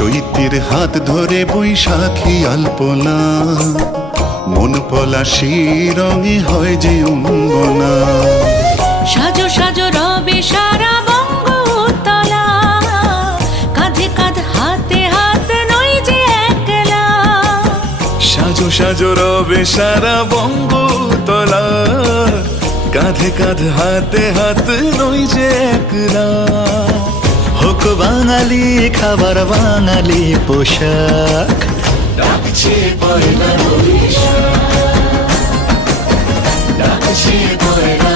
চৈত্রের হাত ধরে বৈশাখী আলপনা, মন পলাশি রঙে হয় যে অঙ্গনা। সাজো সাজো রবে সারা বঙ্গতলা, কাঁধে কাঁধ হাতে হাত নই যে একলা। সাজো সাজো রবে সারা বঙ্গতলা, কাঁধে কাঁধ হাতে হাত নই যে একলা। হোক বাঙালি খাবার বাঙালি পোশাক, ডাকছে পয়লা বৈশাখ, ডাকছে পয়লা